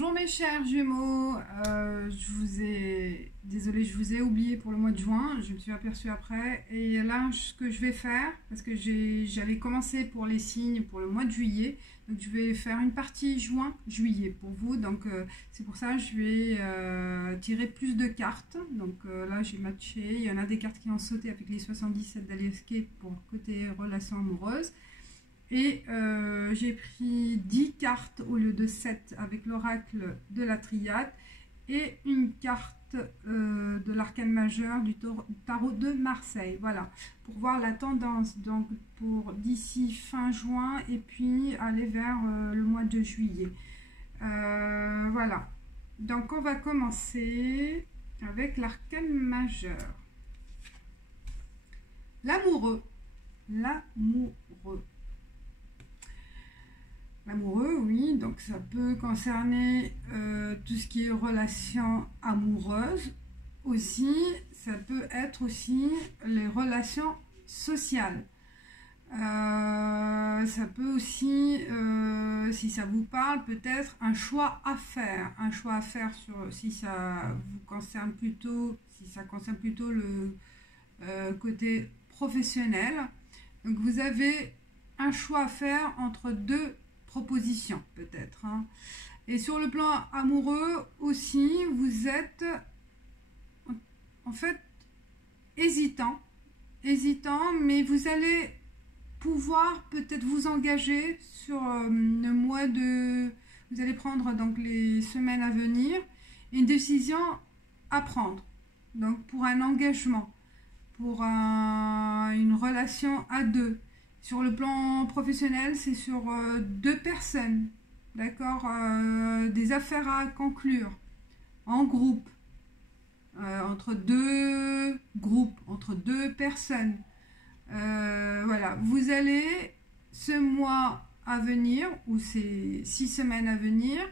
Bonjour mes chers jumeaux, désolée, je vous ai oublié pour le mois de juin, je me suis aperçue après. Et là, ce que je vais faire, parce que j'avais commencé pour les signes pour le mois de juillet, donc je vais faire une partie juin-juillet pour vous. Donc c'est pour ça que je vais tirer plus de cartes. Donc là, j'ai matché, il y en a des cartes qui ont sauté avec les 77 d'Aliescape pour côté relations amoureuses. Et j'ai pris 10 cartes au lieu de 7 avec l'oracle de la triade et une carte de l'arcane majeur du tarot de Marseille. Voilà, pour voir la tendance donc pour d'ici fin juin et puis aller vers le mois de juillet. Voilà, donc on va commencer avec l'arcane majeur. L'amoureux. L'amoureux, oui, donc ça peut concerner tout ce qui est relations amoureuses. Aussi, ça peut être aussi les relations sociales. Ça peut aussi, si ça vous parle, peut-être un choix à faire. Un choix à faire sur si ça vous concerne plutôt, si ça concerne plutôt le côté professionnel. Donc vous avez un choix à faire entre deux proposition peut-être, hein. Et sur le plan amoureux aussi, vous êtes en fait hésitant, mais vous allez pouvoir peut-être vous engager sur le mois de... Vous allez prendre donc les semaines à venir une décision à prendre, donc pour un engagement, pour une relation à deux. Sur le plan professionnel, c'est sur deux personnes, d'accord, des affaires à conclure, en groupe, entre deux groupes, entre deux personnes. Voilà, vous allez, ce mois à venir, ou ces 6 semaines à venir,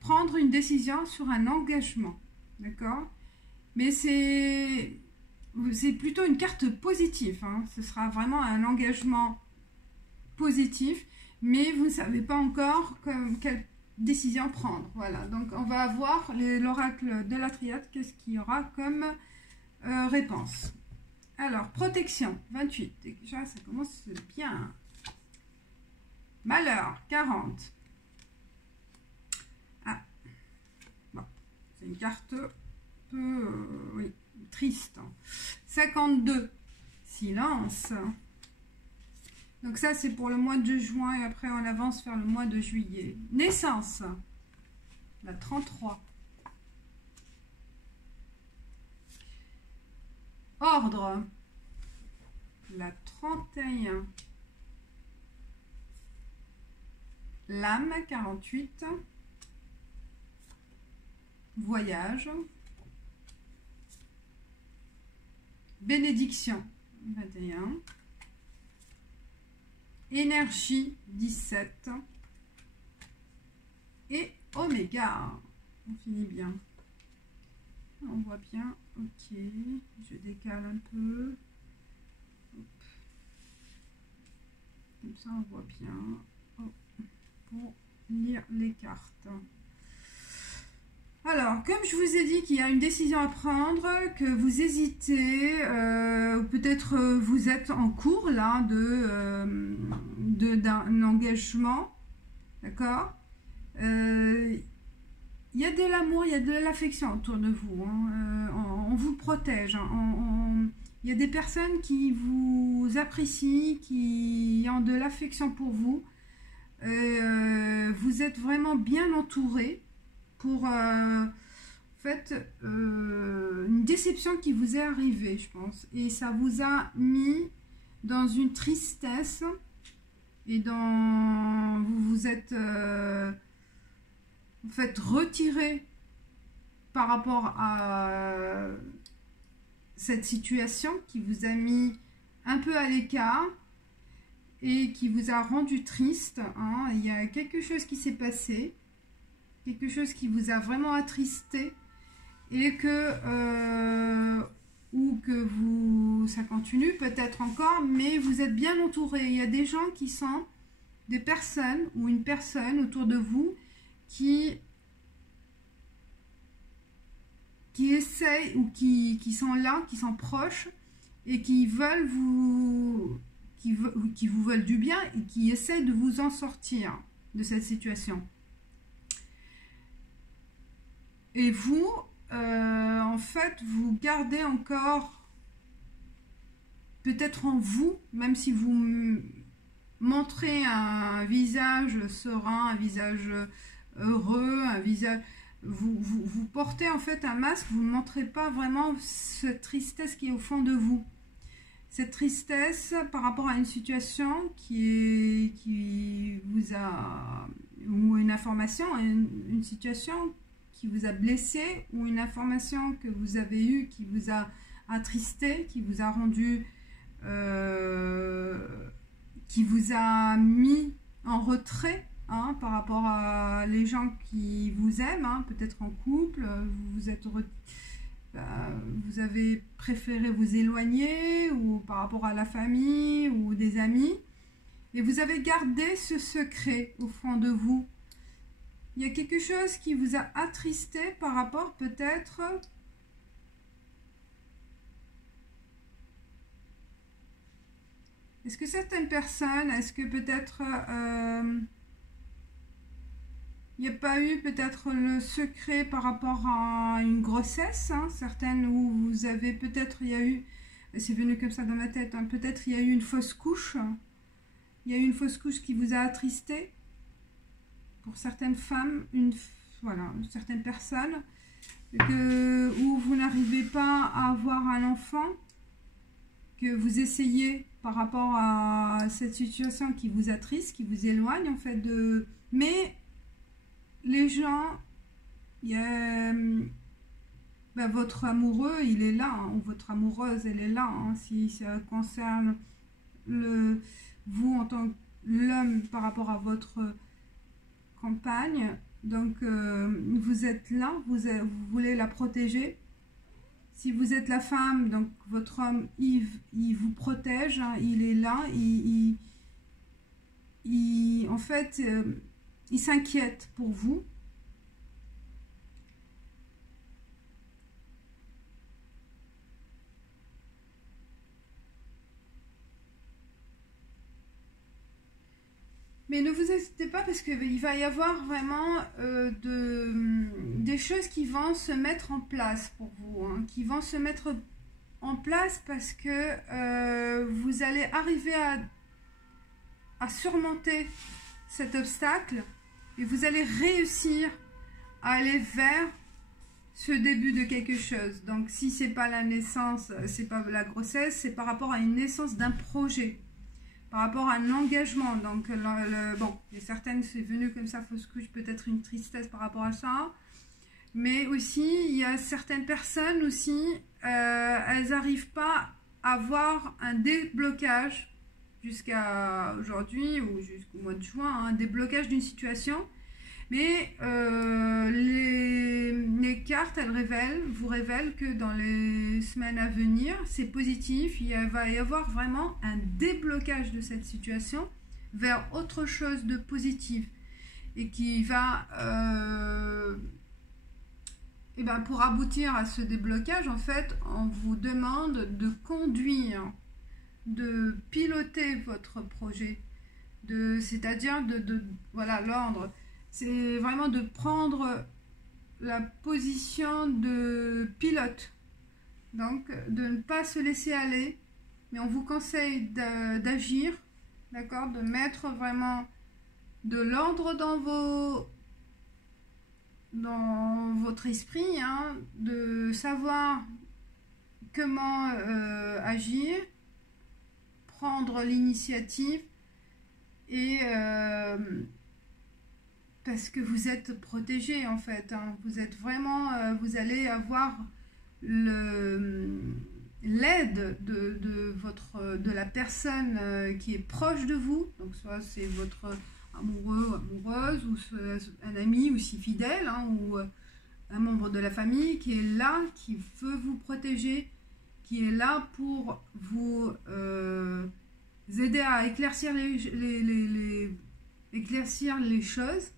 prendre une décision sur un engagement, d'accord, mais c'est plutôt une carte positive, hein. Ce sera vraiment un engagement positif, mais vous ne savez pas encore quelle décision prendre. Voilà, donc on va avoir l'oracle de la triade, qu'est-ce qu'il y aura comme réponse. Alors, protection, 28, déjà ça commence bien. Malheur, 40. Ah, bon, c'est une carte peu, oui, triste. 52, silence. Donc ça c'est pour le mois de juin et après on avance vers le mois de juillet. Naissance, la 33. Ordre, la 31. L'âme, 48. Voyage. Bénédiction, 21. Énergie, 17. Et Oméga. On finit bien. On voit bien. Ok. Je décale un peu. Hop. Comme ça, on voit bien. Hop. Pour lire les cartes. Alors, comme je vous ai dit qu'il y a une décision à prendre, que vous hésitez, peut-être vous êtes en cours là d'un engagement, d'accord, il y a de l'amour, il y a de l'affection autour de vous, hein. On vous protège, hein. Il y a des personnes qui vous apprécient, qui ont de l'affection pour vous, vous êtes vraiment bien entouré pour en fait une déception qui vous est arrivée, je pense, et ça vous a mis dans une tristesse et vous vous êtes en fait retiré par rapport à cette situation qui vous a mis un peu à l'écart et qui vous a rendu triste, hein. Il y a quelque chose qui s'est passé, quelque chose qui vous a vraiment attristé et que ça continue peut-être encore, mais vous êtes bien entouré. Il y a des gens qui sont des personnes ou une personne autour de vous qui essayent ou qui sont là, qui sont proches et qui veulent qui vous veulent du bien et qui essaient de vous en sortir de cette situation. Et vous, en fait, vous gardez encore peut-être en vous, même si vous montrez un visage serein, un visage heureux, un visage... Vous portez en fait un masque, vous ne montrez pas vraiment cette tristesse qui est au fond de vous. Cette tristesse par rapport à une situation qui vous a... ou une information, une situation qui vous a blessé, ou une information que vous avez eue qui vous a attristé, qui vous a rendu... qui vous a mis en retrait, hein, par rapport à les gens qui vous aiment, hein, peut-être en couple, vous avez préféré vous éloigner, ou par rapport à la famille ou des amis, et vous avez gardé ce secret au fond de vous. Il y a quelque chose qui vous a attristé par rapport peut-être... Est-ce que certaines personnes, est-ce que peut-être il n'y a pas eu peut-être le secret par rapport à une grossesse, hein, certaines où vous avez peut-être, il y a eu, c'est venu comme ça dans ma tête, hein, peut-être il y a eu une fausse couche, il y a eu une fausse couche qui vous a attristé, pour certaines femmes, voilà, certaines personnes, où vous n'arrivez pas à avoir un enfant, que vous essayez par rapport à cette situation qui vous attriste, qui vous éloigne en fait de... Mais les gens, votre amoureux, il est là, hein, ou votre amoureuse, elle est là, hein, si ça concerne vous en tant que l'homme par rapport à votre compagne. Donc vous êtes là, vous voulez la protéger. Si vous êtes la femme, donc votre homme, il vous protège, hein, il est là, en fait, il s'inquiète pour vous. Mais ne vous inquiétez pas, parce qu'il va y avoir vraiment des choses qui vont se mettre en place pour vous, hein, qui vont se mettre en place parce que vous allez arriver à surmonter cet obstacle et vous allez réussir à aller vers ce début de quelque chose. Donc si c'est pas la naissance, c'est pas la grossesse, c'est par rapport à une naissance d'un projet, par rapport à un engagement. Donc bon, il y a certaines, c'est venu comme ça, fausse couche, peut-être une tristesse par rapport à ça, mais aussi il y a certaines personnes aussi, elles n'arrivent pas à avoir un déblocage jusqu'à aujourd'hui ou jusqu'au mois de juin, un déblocage d'une situation, mais les cartes, elles vous révèlent que dans les semaines à venir, c'est positif, il va y avoir vraiment un déblocage de cette situation vers autre chose de positif, et qui va, pour aboutir à ce déblocage, en fait, on vous demande de conduire, de piloter votre projet, c'est-à-dire voilà, l'ordre. C'est vraiment de prendre la position de pilote, donc de ne pas se laisser aller, mais on vous conseille d'agir, d'accord, de mettre vraiment de l'ordre dans votre esprit, hein, de savoir comment agir, prendre l'initiative, et parce que vous êtes protégé en fait, hein, vous êtes vraiment, vous allez avoir l'aide de la personne qui est proche de vous, donc soit c'est votre amoureux ou amoureuse, ou un ami aussi fidèle, hein, ou un membre de la famille qui est là, qui veut vous protéger, qui est là pour vous aider à éclaircir éclaircir les choses.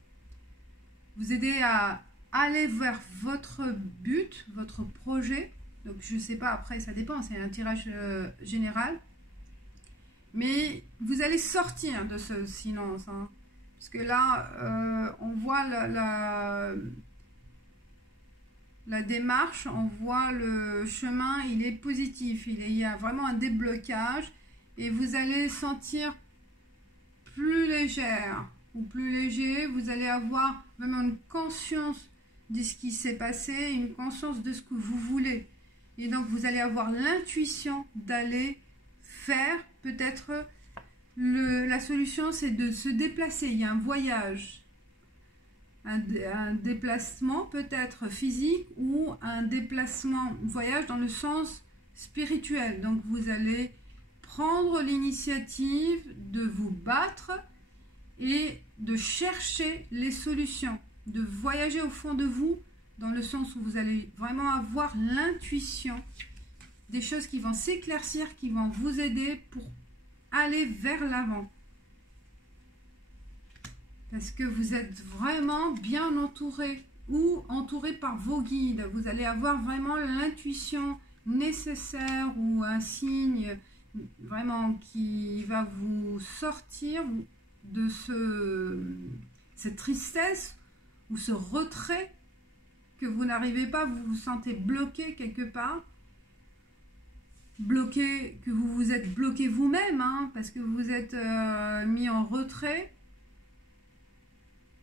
vous aider à aller vers votre but, votre projet. Donc je sais pas, après ça dépend, c'est un tirage général. Mais vous allez sortir de ce silence. Hein. Parce que là, on voit la démarche, on voit le chemin, il est positif. Il y a vraiment un déblocage. Et vous allez sentir plus légère ou plus léger. Vous allez avoir vraiment une conscience de ce qui s'est passé, une conscience de ce que vous voulez. Et donc, vous allez avoir l'intuition d'aller faire peut-être la solution, c'est de se déplacer. Il y a un voyage, un déplacement peut-être physique ou un déplacement, voyage dans le sens spirituel. Donc, vous allez prendre l'initiative de vous battre et de chercher les solutions, de voyager au fond de vous, dans le sens où vous allez vraiment avoir l'intuition des choses qui vont s'éclaircir, qui vont vous aider pour aller vers l'avant. Parce que vous êtes vraiment bien entouré ou entouré par vos guides. Vous allez avoir vraiment l'intuition nécessaire ou un signe vraiment qui va vous sortir de cette tristesse ou ce retrait que vous n'arrivez pas, vous vous sentez bloqué quelque part, bloqué, que vous vous êtes bloqué vous-même, hein, parce que vous vous êtes mis en retrait,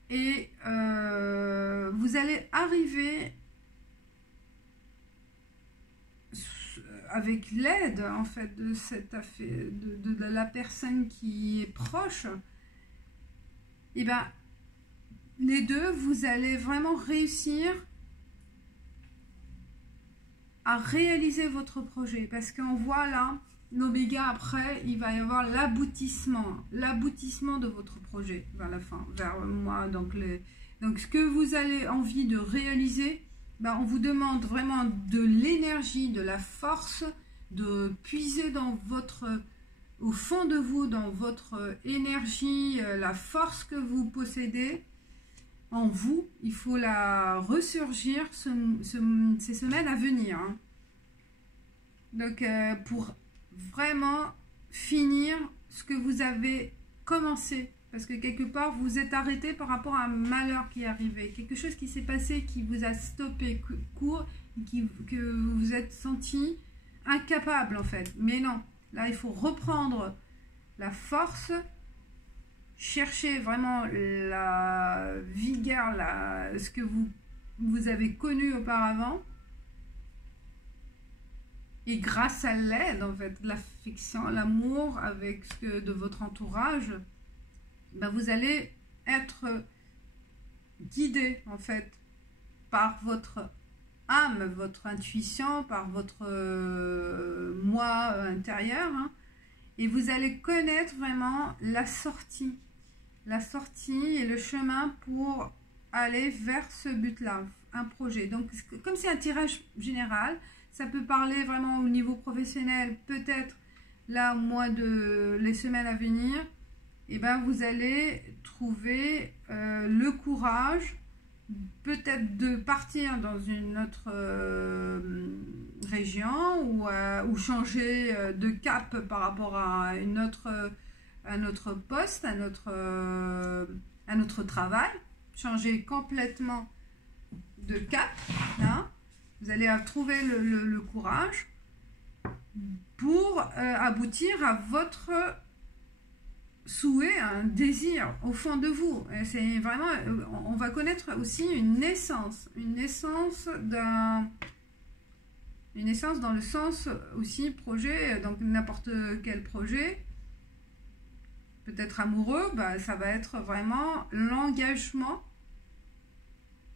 et vous allez arriver avec l'aide en fait de cette affaire, de la personne qui est proche, et ben les deux, vous allez vraiment réussir à réaliser votre projet, parce qu'on voit là l'oméga, après il va y avoir l'aboutissement de votre projet vers la fin, vers moi. Donc ce que vous avez envie de réaliser, ben, on vous demande vraiment de l'énergie, de la force, de puiser dans au fond de vous, dans votre énergie, la force que vous possédez en vous. Il faut la ressurgir ces semaines à venir. Hein. Donc, pour vraiment finir ce que vous avez commencé. Parce que quelque part, vous êtes arrêté par rapport à un malheur qui est arrivé. Quelque chose qui s'est passé, qui vous a stoppé court, que vous vous êtes senti incapable en fait. Mais non, là, il faut reprendre la force, chercher vraiment la vigueur, ce que vous avez connu auparavant. Et grâce à l'aide, en fait, l'affection, l'amour de votre entourage, ben vous allez être guidé, en fait, par votre âme, votre intuition, par votre moi intérieur. Hein, et vous allez connaître vraiment la sortie et le chemin pour aller vers ce but-là, un projet. Donc, comme c'est un tirage général, ça peut parler vraiment au niveau professionnel, peut-être là, au mois les semaines à venir, et ben vous allez trouver le courage, peut-être de partir dans une autre région ou changer de cap par rapport à un autre poste, un autre travail, changer complètement de cap, hein. Vous allez trouver le courage pour aboutir à votre souhait, un désir au fond de vous. C'est vraiment, on va connaître aussi une naissance dans le sens aussi projet, donc n'importe quel projet, peut-être amoureux, bah, ça va être vraiment l'engagement.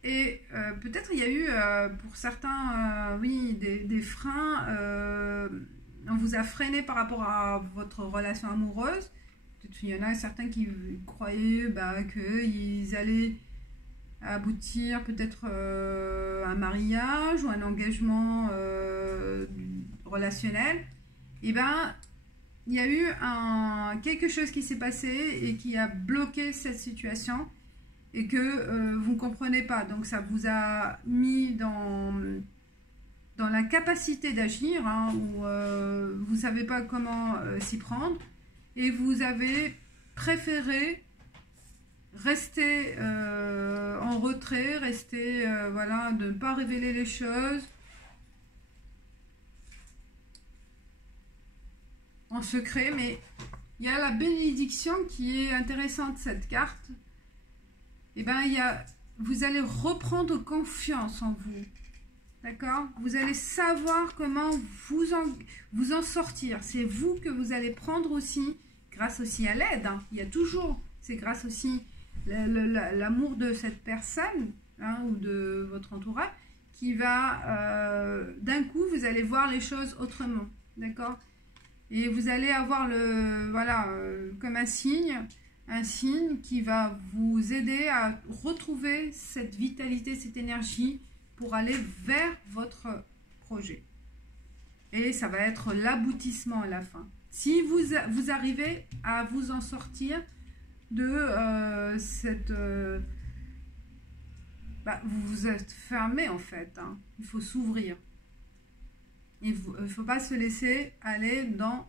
Et peut-être il y a eu pour certains, oui, des freins, on vous a freiné par rapport à votre relation amoureuse. Peut-être il y en a certains qui croyaient qu'ils allaient aboutir peut-être un mariage ou un engagement relationnel. Et ben il y a eu quelque chose qui s'est passé et qui a bloqué cette situation. et que vous ne comprenez pas. Donc ça vous a mis dans la capacité d'agir, hein, où vous ne savez pas comment s'y prendre, et vous avez préféré rester en retrait, rester, voilà, de ne pas révéler les choses en secret. Mais il y a la bénédiction qui est intéressante, cette carte. Et ben, vous allez reprendre confiance en vous. D'accord? Vous allez savoir comment vous en sortir. C'est vous que vous allez prendre aussi, grâce aussi à l'aide. Hein. Il y a toujours, c'est grâce aussi l'amour de cette personne, hein, ou de votre entourage, qui va, d'un coup, vous allez voir les choses autrement. D'accord? Et vous allez avoir voilà, comme un signe qui va vous aider à retrouver cette vitalité, cette énergie, pour aller vers votre projet. Et ça va être l'aboutissement à la fin. Si vous arrivez à vous en sortir de cette... vous êtes fermé en fait. Hein. Il faut s'ouvrir. Il ne faut pas se laisser aller dans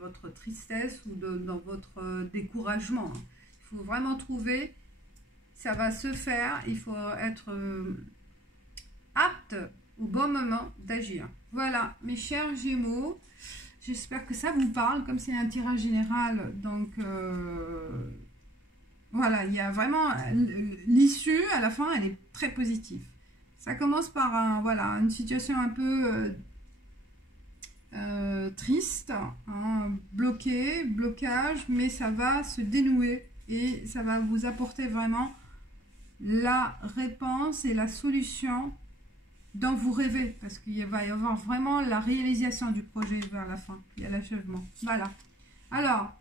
votre tristesse ou dans votre découragement. Il faut vraiment trouver... Ça va se faire, il faut être apte au bon moment d'agir. Voilà, mes chers Gémeaux, j'espère que ça vous parle, comme c'est un tirage général. Donc, voilà, il y a vraiment l'issue, à la fin, elle est très positive. Ça commence par voilà, une situation un peu triste, hein, blocage, mais ça va se dénouer et ça va vous apporter vraiment la réponse et la solution dont vous rêvez, parce qu'il va y avoir vraiment la réalisation du projet vers la fin, il y a l'achèvement. Voilà. Alors,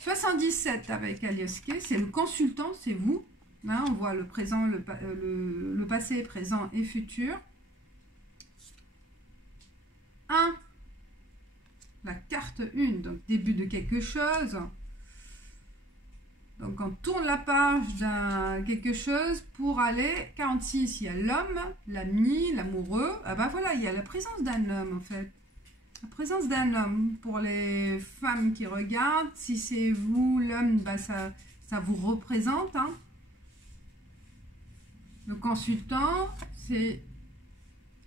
77 avec Alioske, c'est le consultant, c'est vous. Hein, on voit le présent, le passé, présent et futur. 1, la carte 1, donc début de quelque chose. Donc, on tourne la page d'un quelque chose pour aller... 46, il y a l'homme, l'ami, l'amoureux. Ah ben voilà, il y a la présence d'un homme, en fait. La présence d'un homme. Pour les femmes qui regardent, si c'est vous, l'homme, bah ça vous représente. Hein. Le consultant, c'est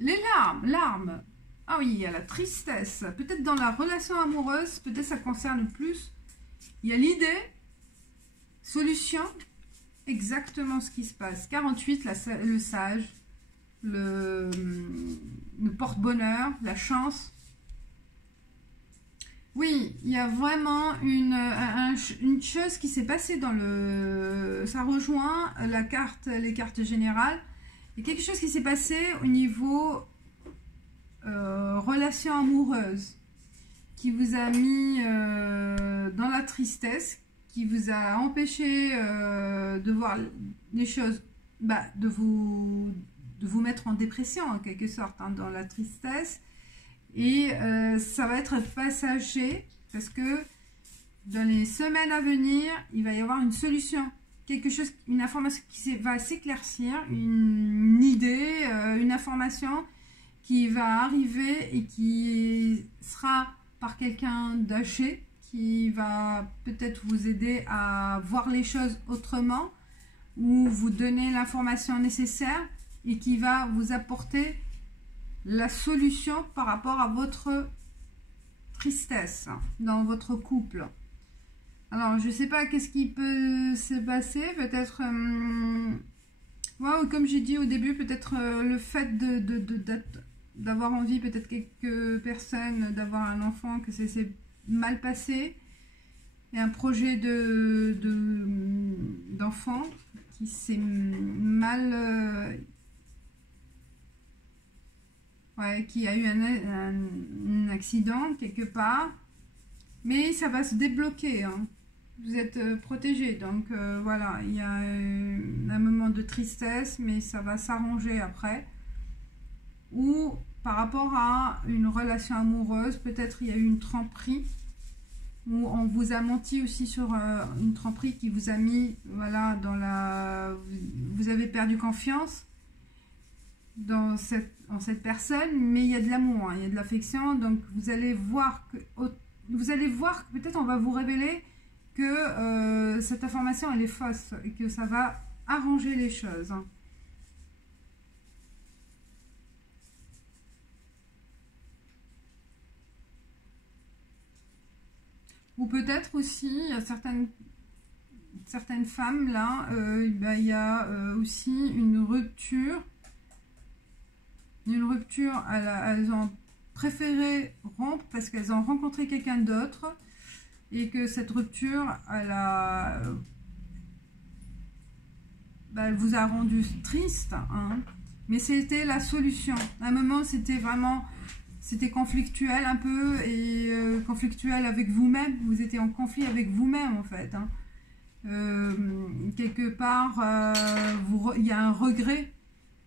les larmes. Ah oui, il y a la tristesse. Peut-être dans la relation amoureuse, peut-être ça concerne plus. Il y a l'idée... Solution, exactement ce qui se passe. 48, le sage, le porte-bonheur, la chance. Oui, il y a vraiment une chose qui s'est passée dans le... Ça rejoint les cartes générales. Il y a quelque chose qui s'est passé au niveau relation amoureuse, qui vous a mis dans la tristesse, qui vous a empêché de voir les choses, de vous mettre en dépression en quelque sorte, hein, dans la tristesse. Et ça va être passager, parce que dans les semaines à venir, il va y avoir une solution, quelque chose, une information qui va s'éclaircir, une idée, une information qui va arriver et qui sera par quelqu'un d'âgé, qui va peut-être vous aider à voir les choses autrement ou vous donner l'information nécessaire et qui va vous apporter la solution par rapport à votre tristesse dans votre couple. Alors, je ne sais pas qu'est-ce qui peut se passer. Peut-être, comme j'ai dit au début, peut-être le fait d'avoir envie, peut-être quelques personnes, d'avoir un enfant, que c'est mal passé, et un projet d'enfant qui s'est mal qui a eu un accident quelque part, mais ça va se débloquer, hein. Vous êtes protégé, donc voilà, il y a un moment de tristesse, mais ça va s'arranger après. Ou par rapport à une relation amoureuse, peut-être il y a eu une tromperie, Ou on vous a menti aussi sur une tromperie qui vous a mis, voilà, vous avez perdu confiance en cette personne, mais il y a de l'amour, hein, il y a de l'affection, donc vous allez voir que peut-être on va vous révéler que cette information elle est fausse et que ça va arranger les choses. Ou peut-être aussi, il y a certaines femmes là, il y a aussi une rupture. Elles ont préféré rompre parce qu'elles ont rencontré quelqu'un d'autre et que cette rupture, elle vous a rendu triste, hein. Mais c'était la solution. À un moment, c'était conflictuel un peu et conflictuel avec vous-même. Vous étiez en conflit avec vous-même en fait, hein. Quelque part, il y a un regret.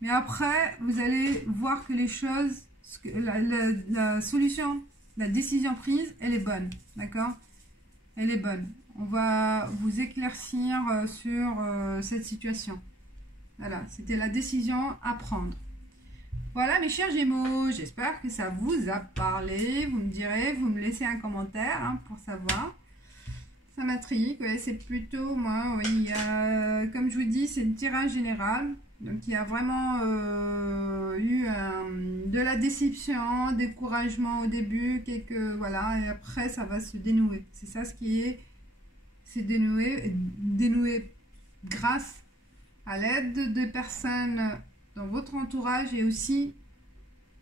Mais après, vous allez voir que les choses, la solution, la décision prise, elle est bonne, d'accord? Elle est bonne. On va vous éclaircir sur cette situation. Voilà, c'était la décision à prendre. Voilà mes chers Gémeaux, j'espère que ça vous a parlé. Vous me direz, vous me laissez un commentaire hein, pour savoir. Ça m'intrigue, ouais, c'est plutôt moi, oui, comme je vous dis, c'est le tirage général. Donc il y a vraiment eu de la déception, découragement au début, voilà, et après ça va se dénouer. C'est ça ce qui est, c'est dénoué grâce à l'aide de personnes dans votre entourage et aussi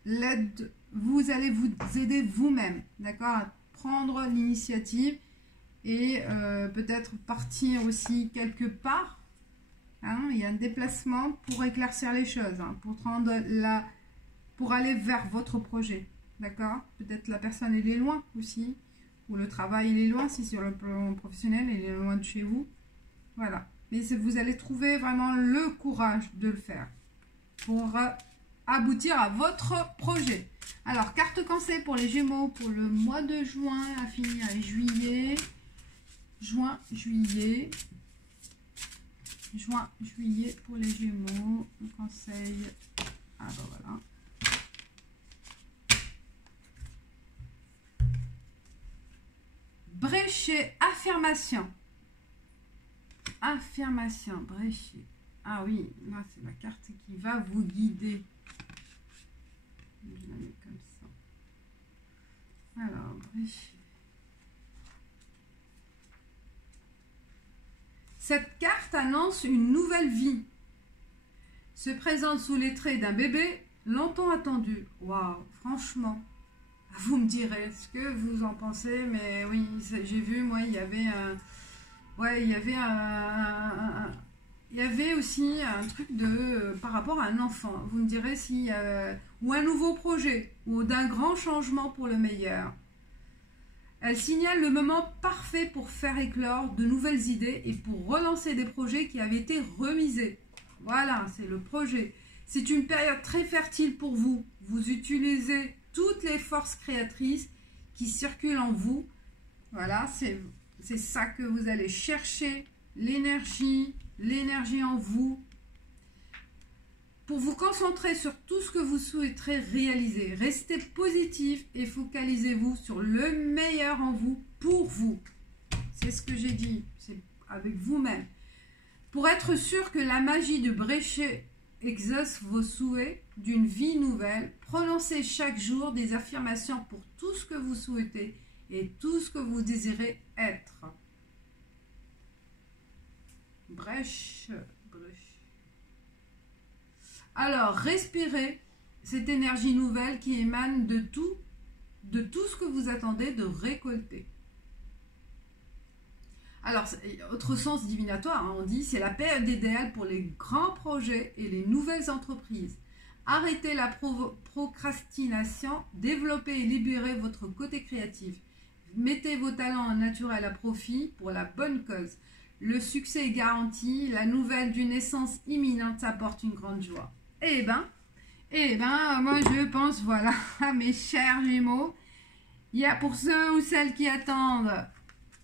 l'aide, vous allez vous aider vous-même, d'accord, à prendre l'initiative et peut-être partir aussi quelque part. Hein, il y a un déplacement pour éclaircir les choses, hein, pour aller vers votre projet, d'accord? Peut-être la personne elle est loin aussi, ou le travail il est loin, si sur le plan professionnel il est loin de chez vous, voilà. Mais vous allez trouver vraiment le courage de le faire pour aboutir à votre projet. Alors, carte conseil pour les Gémeaux pour le mois de juin à finir et juillet. Juin, juillet pour les Gémeaux. Le conseil. Ah ben voilà. Brécher, affirmation. Affirmation, brécher. Ah oui, là c'est la carte qui va vous guider. Je la mets comme ça. Alors, brécher. Cette carte annonce une nouvelle vie. Se présente sous les traits d'un bébé longtemps attendu. Waouh, franchement. Vous me direz ce que vous en pensez, mais oui, j'ai vu, moi, il y avait un... Ouais, il y avait aussi un truc par rapport à un enfant. Vous me direz si... ou un nouveau projet, ou d'un grand changement pour le meilleur. Elle signale le moment parfait pour faire éclore de nouvelles idées et pour relancer des projets qui avaient été remisés. Voilà, c'est le projet. C'est une période très fertile pour vous. Vous utilisez toutes les forces créatrices qui circulent en vous. Voilà, c'est ça que vous allez chercher, l'énergie en vous. Pour vous concentrer sur tout ce que vous souhaiterez réaliser, restez positif et focalisez-vous sur le meilleur en vous, pour vous. C'est ce que j'ai dit, c'est avec vous-même. Pour être sûr que la magie de Brécher exauce vos souhaits d'une vie nouvelle, prononcez chaque jour des affirmations pour tout ce que vous souhaitez et tout ce que vous désirez être. Brèche. Alors, respirez cette énergie nouvelle qui émane de tout ce que vous attendez de récolter. Alors, autre sens divinatoire, hein, on dit, c'est la période idéale pour les grands projets et les nouvelles entreprises. Arrêtez la procrastination, développez et libérez votre côté créatif. Mettez vos talents naturels à profit pour la bonne cause. Le succès est garanti, la nouvelle d'une naissance imminente apporte une grande joie. Eh ben, moi je pense, voilà, mes chers Gémeaux, il y a pour ceux ou celles qui attendent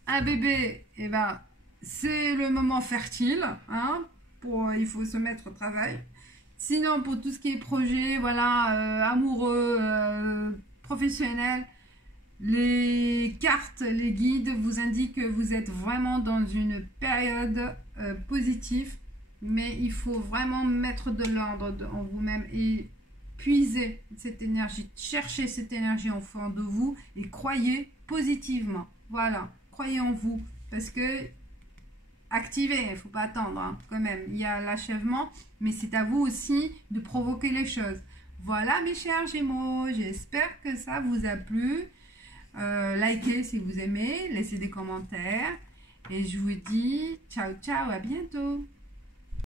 un bébé, eh ben, c'est le moment fertile, hein, il faut se mettre au travail. Sinon, pour tout ce qui est projet, voilà, amoureux, professionnel, les cartes, les guides vous indiquent que vous êtes vraiment dans une période positive, mais il faut vraiment mettre de l'ordre en vous-même et puiser cette énergie, chercher cette énergie en fond de vous et croyez positivement. Voilà, croyez en vous parce que activez, il ne faut pas attendre hein, quand même. Il y a l'achèvement, mais c'est à vous aussi de provoquer les choses. Voilà mes chers Gémeaux, j'espère que ça vous a plu. Likez si vous aimez, laissez des commentaires et je vous dis ciao ciao, à bientôt.